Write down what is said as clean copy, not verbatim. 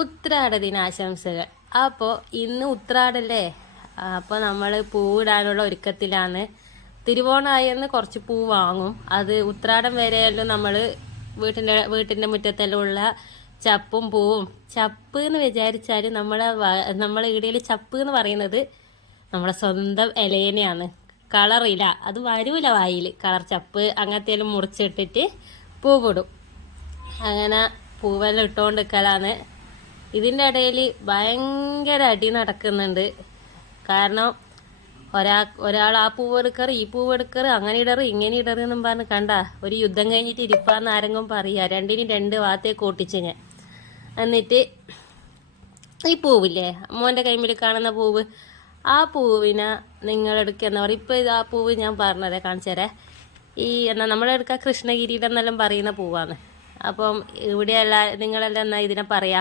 ഉത്രാട ദിനാശംസകൾ. അപ്പോൾ ഇന്ന് ഉത്രാടല്ലേ, അപ്പോൾ നമ്മൾ പൂവിടാനുള്ള ഒരുക്കത്തിലാണ്. തിരുവോണമായെന്ന് കുറച്ച് പൂ വാങ്ങും. അത് ഉത്രാടം വരെയല്ലോ നമ്മൾ വീട്ടിൻ്റെ മുറ്റത്തെല്ലാം ഉള്ള ചപ്പും പൂവും. ചപ്പ് എന്ന് വിചാരിച്ചാൽ നമ്മളെ ഇടയിൽ ചപ്പ് എന്ന് പറയുന്നത് നമ്മളെ സ്വന്തം ഇലേനെയാണ്. കളറില്ല, അത് വരൂല വായിൽ. കളർ ചപ്പ് അങ്ങനത്തെ എല്ലാം മുറിച്ചിട്ടിട്ട് പൂവിടും. അങ്ങനെ പൂവെല്ലാം ഇട്ടുകൊണ്ട് നിൽക്കലാണ്. ഇതിൻ്റെ ഇടയിൽ ഭയങ്കര അടി നടക്കുന്നുണ്ട്. കാരണം ഒരാൾ ആ പൂവ് എടുക്കറ്, ഈ പൂവ് എടുക്കറ്, അങ്ങനെ ഇടറ്, ഇങ്ങനെ ഇടറ് എന്നും പറഞ്ഞ് കണ്ട ഒരു യുദ്ധം കഴിഞ്ഞിട്ട് ഇരിപ്പാന്ന് ആരെങ്കിലും പറയുക. രണ്ടിനും രണ്ട് ഭാഗത്തേക്ക് ഓട്ടിച്ച് ഞാൻ. എന്നിട്ട് ഈ പൂവില്ലേ, മോൻ്റെ കൈമിൽ കാണുന്ന പൂവ്, ആ പൂവിനെ നിങ്ങളെടുക്കുന്ന പറയും. ഇപ്പോൾ ഇത് ആ പൂവ് ഞാൻ പറഞ്ഞതേ കാണിച്ചു തരാം. നമ്മളെടുക്കുക കൃഷ്ണഗിരിയുടെ എന്നെല്ലാം പറയുന്ന പൂവാണ്. അപ്പം ഇവിടെയല്ല, നിങ്ങളെല്ലാം എന്നാ ഇതിനെ പറയാ.